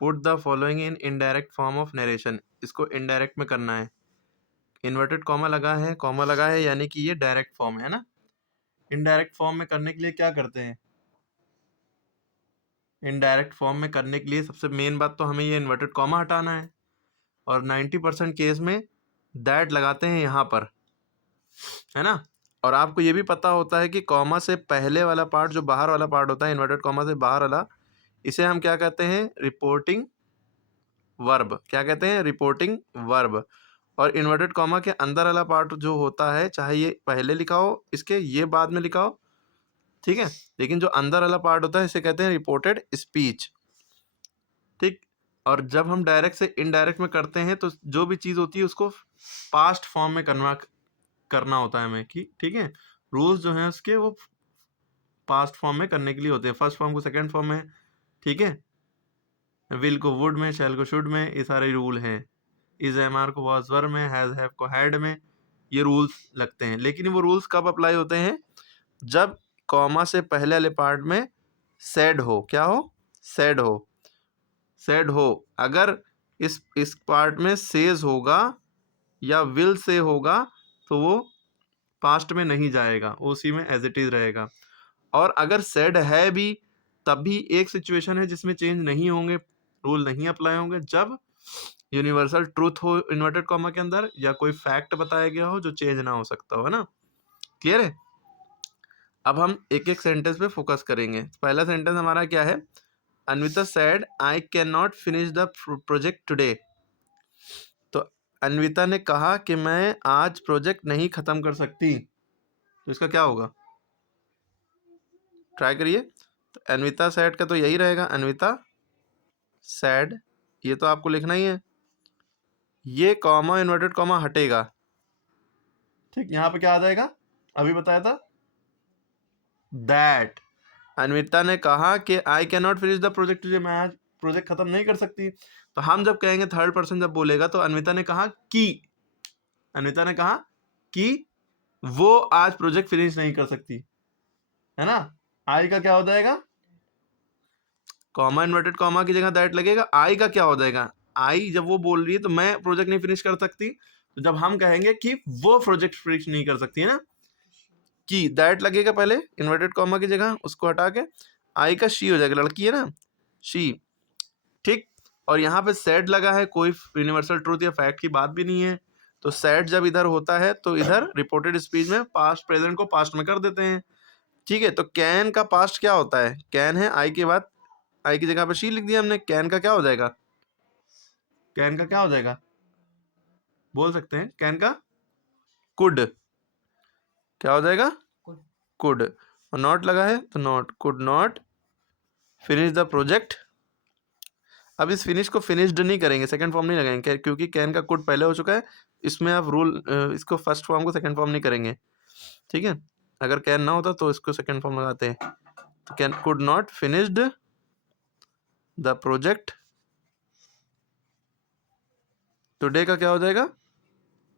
Put the following in indirect form of narration. इसको indirect में करना है। इन्वर्टेड कॉमा लगा है यानी कि ये डायरेक्ट फॉर्म है ना। इनडायरेक्ट फॉर्म में करने के लिए क्या करते हैं? इनडायरेक्ट फॉर्म में करने के लिए सबसे मेन बात तो हमें ये इन्वर्टेड कॉमा हटाना है, और 90% केस में दैट लगाते हैं यहाँ पर, है ना। और आपको ये भी पता होता है कि कॉमा से पहले वाला पार्ट, जो बाहर वाला पार्ट होता है इन्वर्टेड कॉमा से बाहर वाला, इसे हम क्या कहते हैं? Reporting verb. क्या कहते हैं? Reporting verb. और इन्वर्टेड कॉमा के अंदर वाला पार्ट जो होता है, चाहे ये पहले लिखा हो इसके, ये बाद में लिखा हो, ठीक है, लेकिन जो अंदर वाला पार्ट होता है इसे कहते हैं रिपोर्टेड स्पीच, ठीक। और जब हम डायरेक्ट से इनडायरेक्ट में करते हैं तो जो भी चीज़ होती है उसको पास्ट फॉर्म में करना होता है हमें, कि ठीक है, रूल्स जो हैं उसके वो पास्ट फॉर्म में करने के लिए होते हैं, फर्स्ट फॉर्म को सेकंड फॉर्म में, ठीक है, विल को वुड में, शैल को शुड में, ये सारे रूल हैं। इज एम आर को वॉज वर में, हैज हैव को हैड में, ये रूल्स लगते हैं। लेकिन वो रूल्स कब अप्लाई होते हैं? जब कॉमा से पहले वाले पार्ट में सेड हो। क्या हो? सेड हो। सेड हो। अगर इस पार्ट में सेज होगा या विल से होगा तो वो पास्ट में नहीं जाएगा, उसी में एज इट इज रहेगा। और अगर सेड है भी, तब भी एक सिचुएशन है जिसमें चेंज नहीं होंगे, रूल नहीं अप्लाई होंगे, जब यूनिवर्सल ट्रूथ हो इन्वर्टेड कॉमा के अंदर, या कोई फैक्ट बताया गया हो जो चेंज ना हो सकता हो, है ना। क्लियर है? अब हम एक एक सेंटेंस पे फोकस करेंगे। पहला सेंटेंस हमारा क्या है? Anvita said I can not finish the project today. तो अन्विता ने कहा कि मैं आज प्रोजेक्ट नहीं खत्म कर सकती, तो इसका क्या होगा? ट्राई करिए। तो अन्विता सैड का तो यही रहेगा, अन्विता सैड, ये तो आपको लिखना ही है। ये कॉमा इन्वर्टेड कॉमा हटेगा, ठीक। यहाँ पे क्या आ जाएगा? अभी बताया था, दैट अन्विता ने कहा कि I can not finish the project today, मैं आज प्रोजेक्ट खत्म नहीं कर सकती। तो हम जब कहेंगे, थर्ड पर्सन जब बोलेगा, तो अन्विता ने कहा कि वो आज प्रोजेक्ट फिनिश नहीं कर सकती, है ना। आई का क्या हो जाएगा? कॉमा इन्वर्टेड कॉमा की जगह दैट लगेगा। आई का क्या हो जाएगा? आई जब वो बोल रही है तो मैं प्रोजेक्ट नहीं फिनिश कर सकती, तो जब हम कहेंगे कि वो प्रोजेक्ट फिनिश नहीं कर सकती, है ना, कि दैट लगेगा पहले इन्वर्टेड कॉमा की जगह, उसको हटा के आई का शी हो जाएगा, लड़की है ना, शी, ठीक। और यहाँ पे सेड लगा है, कोई यूनिवर्सल ट्रूथ या फैक्ट की बात भी नहीं है, तो सेड जब इधर होता है तो इधर रिपोर्टेड स्पीच में पास्ट प्रेजेंट को पास्ट में कर देते हैं, ठीक है। तो कैन का पास्ट क्या होता है? कैन है, आई के बाद आई की जगह पे शी लिख दिया हमने, कैन का क्या हो जाएगा? कैन का क्या हो जाएगा? बोल सकते हैं, कैन का कुड, क्या हो जाएगा? कुड। और नॉट लगा है तो not, could not finish the project. अब इस फिनिश को फिनिश्ड नहीं करेंगे, सेकंड फॉर्म नहीं लगाएंगे, क्योंकि कैन का कुड पहले हो चुका है, इसमें आप रूल इसको फर्स्ट फॉर्म को सेकंड फॉर्म नहीं करेंगे, ठीक है। अगर कैन ना होता तो इसको सेकंड फॉर्म लगाते हैं। तो can could not finished the project today का क्या हो जाएगा?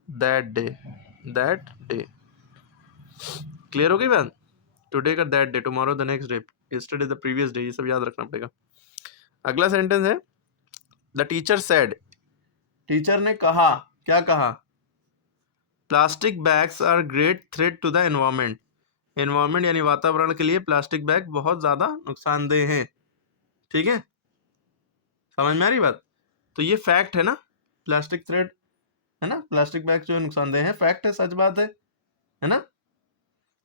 That day. That day. Clear हो गई बात? टुडे का that day, tomorrow the next day, yesterday the previous day, ये सब याद रखना पड़ेगा। अगला सेंटेंस है, द टीचर सेड, टीचर ने कहा, क्या कहा? Plastic bags are great threat to the environment. Environment यानी वातावरण के लिए प्लास्टिक बैग बहुत ज़्यादा नुकसानदेह हैं, ठीक है। समझ में आ रही बात? तो ये फैक्ट है ना, प्लास्टिक थ्रेट, है ना, प्लास्टिक बैग जो नुकसानदेह है, फैक्ट है, सच बात है ना।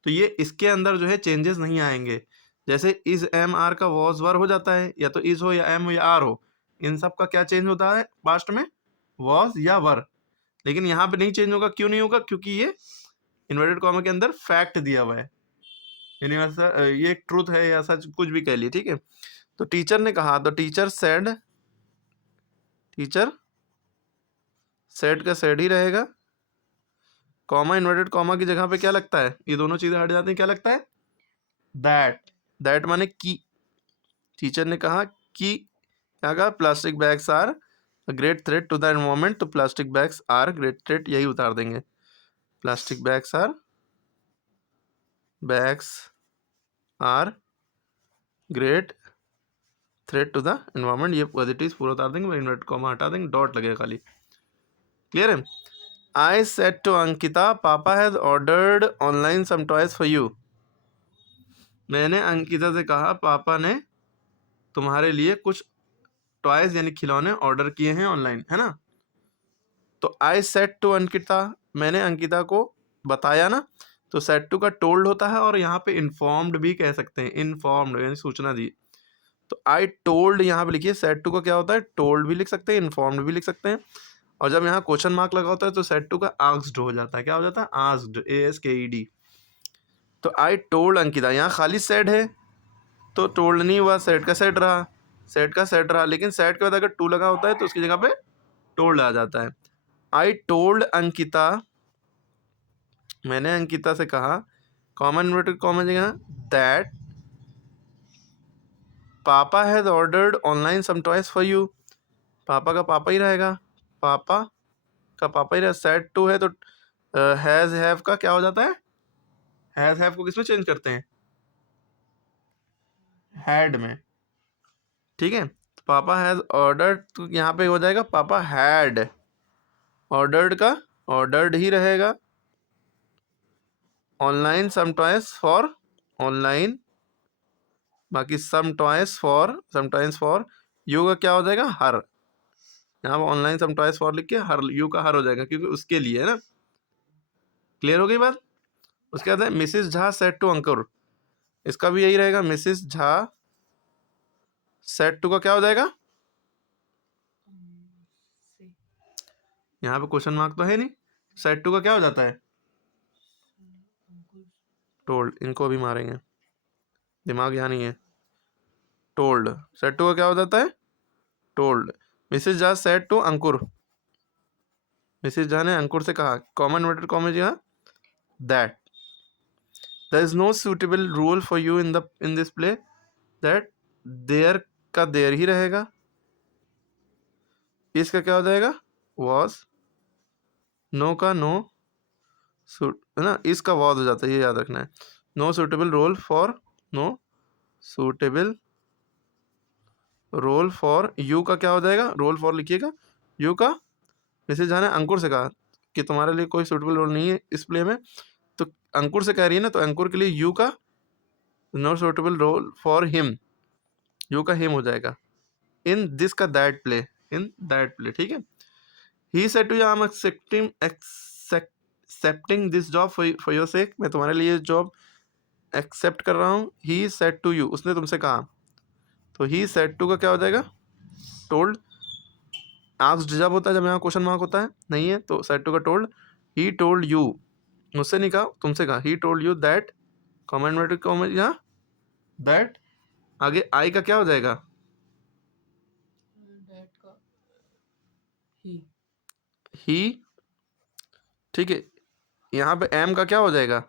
तो ये इसके अंदर जो है चेंजेस नहीं आएंगे। जैसे इज एम आर का वॉज वर हो जाता है, या तो इज हो या एम हो या आर हो, इन सब का क्या चेंज होता है पास्ट में? वॉज या वर। लेकिन यहाँ पे नहीं चेंज होगा। क्यों नहीं होगा? क्योंकि ये इन्वर्टेड कॉमा के अंदर फैक्ट दिया हुआ है, यूनिवर्सल, ये एक ट्रूथ है या सच, कुछ भी कह लिए, ठीक है। तो टीचर ने कहा, तो टीचर सेड, टीचर सेड का सेड ही रहेगा। कॉमा इन्वर्टेड कॉमा की जगह पे क्या लगता है? ये दोनों चीजें हट जाती हैं, क्या लगता है? दैट। दैट माने की। टीचर ने कहा कि, क्या कहा? Plastic bags are great threat to the environment, तो plastic bags are great threat यही उतार देंगे, plastic bags are great threat to the environment, ये पॉजिटिव पूरा उतार देंगे, इन्वर्टेड कॉमा हटा देंगे, डॉट लगेगा खाली। क्लियर है? I said to Ankita papa has ordered online some toys for you. मैंने अंकिता से कहा पापा ने तुम्हारे लिए कुछ टॉयज यानी खिलौने ऑर्डर किए हैं ऑनलाइन, है ना। तो आई सेड टू अंकिता, मैंने अंकिता को बताया ना, तो सेड टू का टोल्ड होता है, और यहाँ पे इन्फॉर्म्ड भी कह सकते हैं, इन्फॉर्म्ड यानी सूचना दी। तो आई टोल्ड यहाँ पे लिखिए, सेड टू का क्या होता है, टोल्ड भी लिख सकते हैं, इन्फॉर्म्ड भी लिख सकते हैं। और जब यहाँ क्वेश्चन मार्क लगा होता है तो सेड टू का आस्क्ड हो जाता है, क्या हो जाता है, आस्क्ड, ASKED। तो आई टोल्ड अंकिता, यहाँ खाली सेड है तो टोल्ड नहीं हुआ, सेड का सेड रहा, सेड का सेड रहा, लेकिन सेड के बाद अगर टू लगा होता है तो उसकी जगह पे टोल्ड आ जाता है। आई टोल्ड अंकिता, मैंने अंकिता से कहा, कॉमन इन्वर्टेड कॉमा जगह, that papa has ordered online some toys for you. Papa का पापा ही रहेगा, पापा का पापा ही रहेगा। सेड टू है तो हैज हैव का क्या हो जाता है, हैज हैव को किसमें चेंज करते हैं, हैड में, ठीक है। पापा हैज ऑर्डर्ड, तो यहाँ पे हो जाएगा पापा हैड ऑर्डर्ड का ऑर्डर्ड ही रहेगा, online some toys for online, बाकी सम टॉयज फॉर यू का क्या हो जाएगा, हर, यहाँ पर ऑनलाइन सम टॉयज फॉर लिख के हर, यू का हर हो जाएगा क्योंकि उसके लिए है ना। क्लियर हो गई बात? उसके बाद है मिसिस झा सेड टू अंकुर, इसका भी यही रहेगा, मिसिस झा सेड टू का क्या हो जाएगा, यहाँ पे क्वेश्चन मार्क तो है नहीं, सेड टू का क्या हो जाता है, टोल्ड। इनको अभी मारेंगे, दिमाग यहाँ नहीं है। टोल्ड, सेड टू का क्या हो जाता है, told. Mrs Jha said to Ankur, Mrs Jha ने अंकुर से कहा, कॉमन इन्वर्टेड कॉमा जी, that there is no suitable role for you in this play, that there का देयर ही रहेगा, इसका क्या हो जाएगा, वॉज, नो का नो, सूट है ना, इसका वॉज हो जाता है, ये याद रखना है। No suitable role for, no suitable role for you का क्या हो जाएगा, रोल फॉर लिखिएगा, यू का, मिसेज झा ने अंकुर से कहा कि तुम्हारे लिए कोई सूटेबल रोल नहीं है इस प्ले में, तो अंकुर से कह रही है ना, तो अंकुर के लिए यू का no suitable role for him, you का हिम हो जाएगा, इन दिस का that play, in that play, ठीक है। He said to you, I am accepting this job for your sake, मैं तुम्हारे लिए जॉब एक्सेप्ट कर रहा हूँ। ही सेड टू यू, उसने तुमसे कहा, तो ही सेड टू का क्या हो जाएगा, टोल्ड। आस्क्ड जब होता है, जब यहाँ क्वेश्चन मार्क होता है, नहीं है तो सेड टू का टोल्ड। ही टोल्ड यू, मुझसे नहीं कहा, तुमसे कहा, he told you that, common inverted comma यहाँ, दैट, आगे आई का क्या हो जाएगा, ही, ठीक है। यहाँ पे एम का क्या हो जाएगा,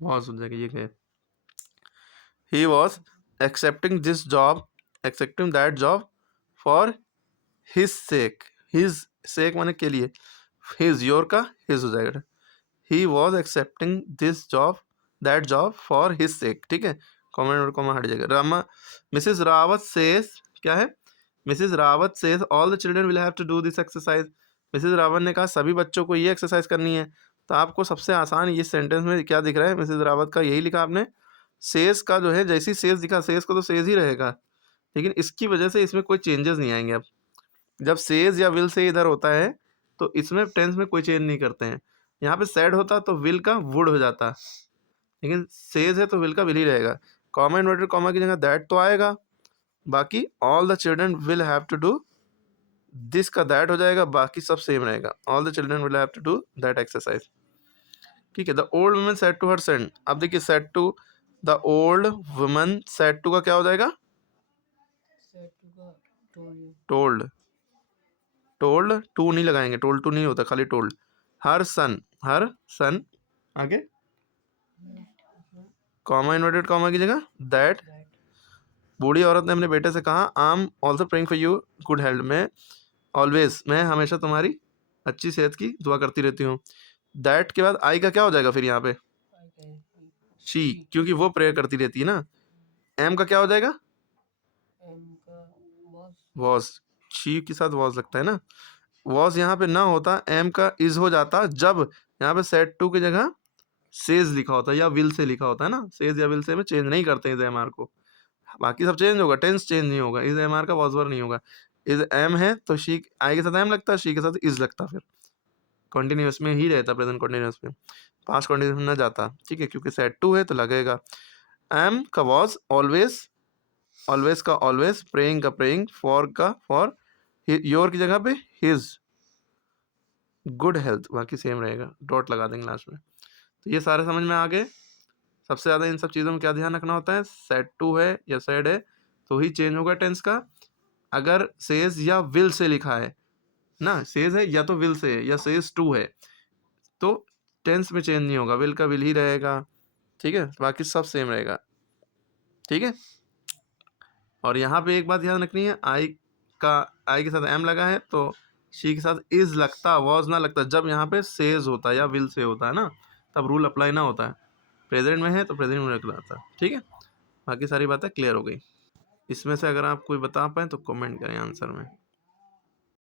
वॉज हो जाएगा, ये क्या है, he was accepting this job, accepting that job for his sake, his sake माने के लिए, हिज, योर का हिज हो जाएगा, he was accepting this job that job for his sake, ठीक है। कॉमेंट और कॉमा हट जाएगा। रामा, मिसेस रावत सेज, क्या है, Mrs Rawat says all the children will have to do this exercise. Mrs Rawat ने कहा सभी बच्चों को ये एक्सरसाइज करनी है। तो आपको सबसे आसान ये सेंटेंस में क्या दिख रहा है, मिसेस रावत का यही लिखा आपने, सेज का जो है, जैसी सेज दिखा, सेज को तो सेज ही रहेगा, लेकिन इसकी वजह से इसमें कोई चेंजेस नहीं आएंगे। अब जब सेज या विल से इधर होता है तो इसमें टेंस में कोई चेंज नहीं करते हैं। यहाँ पे सैड होता तो विल का वुड हो जाता, लेकिन सेज है तो विल का विल ही रहेगा। कॉमा इन्वर्टेड कॉमा की जगह दैट तो आएगा, बाकी all the children will have to do, this का दैट हो जाएगा, बाकी सब सेम रहेगा, all the children will have to do that exercise, ठीक है। The old woman said to her son, अब देखिए said to, the old woman said to का क्या हो जाएगा, टोल्ड, टोल्ड टू नहीं लगाएंगे, टोल्ड टू नहीं होता, खाली टोल्ड। हर सन आगे कॉमा इन्वर्टेड कॉमा की जगह दैट, बूढ़ी औरत ने अपने बेटे से कहा, I am also praying for you good health, मैं हमेशा तुम्हारी अच्छी सेहत की दुआ करती रहती हूँ। दैट के बाद आई का क्या हो जाएगा फिर यहाँ पे, शी, क्योंकि वो प्रेयर करती रहती है ना। एम का क्या हो जाएगा? वॉज। शी के साथ वॉज लगता है ना। वॉज यहाँ पे ना होता, एम का इज हो जाता, जब यहाँ पे सेड टू की जगह सेज लिखा होता है या विल से लिखा होता है ना। सेज या विल से में चेंज नहीं करते इज एम आर को, बाकी सब चेंज होगा, टेंस चेंज नहीं होगा, इज एम आर का वॉज वर नहीं होगा। इज एम है तो शी आई के साथ एम लगता है, शी के साथ इज लगता, फिर कंटिन्यूअस में ही रहता, प्रेजेंट कंटिन्यूअस में, पास्ट कंटिन्यूअस में ना जाता। ठीक है, क्योंकि सेड टू है तो लगेगा। एम का वॉज ऑलवेज, ऑलवेज का ऑलवेज, प्रेइंग का प्रेइंग, फॉर का फॉर, योर की जगह पे हिज, गुड हेल्थ, बाकी सेम रहेगा, डॉट लगा देंगे लास्ट में। तो ये सारे समझ में आ गए। सबसे ज़्यादा इन सब चीज़ों में क्या ध्यान रखना होता है, सेड टू है या सेड है तो ही चेंज होगा टेंस का। अगर सेज या विल से लिखा है ना, सेज है या तो विल से है या सेज टू है, तो टेंस में चेंज नहीं होगा, विल का विल ही रहेगा। ठीक है, बाकी सब सेम रहेगा। ठीक है, और यहाँ पे एक बात ध्यान रखनी है, आई के साथ एम लगा है तो शी के साथ इज लगता, वॉज ना लगता, जब यहाँ पे सेज होता है या विल से होता है ना, तब रूल अप्लाई ना होता है। प्रेजेंट में है तो प्रेजेंट में रखना था। ठीक है, बाकी सारी बातें क्लियर हो गई। इसमें से अगर आप कोई बता पाए तो कमेंट करें आंसर में।